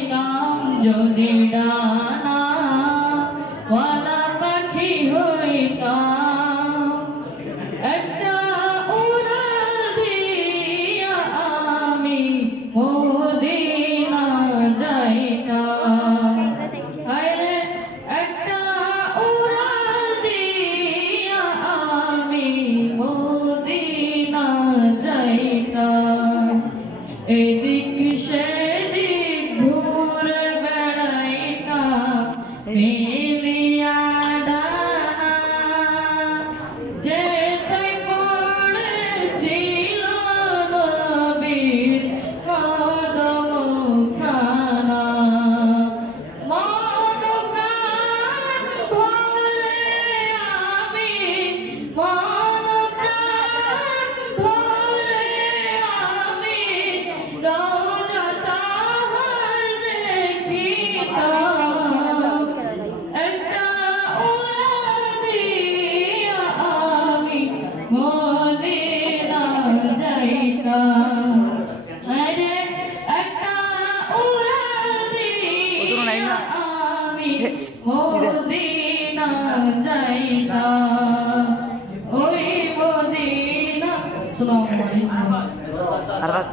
হইতাম যদি ডানা ওয়ালা পাখি হইতাম একটা উড়াল দিয়া আমি মদিনা যাইতাম আরে একটা উড়াল দিয়া আমি মদিনা যাইতাম এদিক সেদিক ঘুরে বেড়াইতাম মিলিয়া ডানা যেথায় পড়েছিল নবীর কদম খানা মন প্রাণ ভরে আমি মন প্রাণ ভরে আমি রওজা তাহার দেখিতাম একটা উড়াল দিয়া আমি মদিনা যাইতাম আরে একটা উড়াল দিয়া আমি মদিনা যাইতাম ওই মদিনা আসসালামু আলাইকুম Arfat.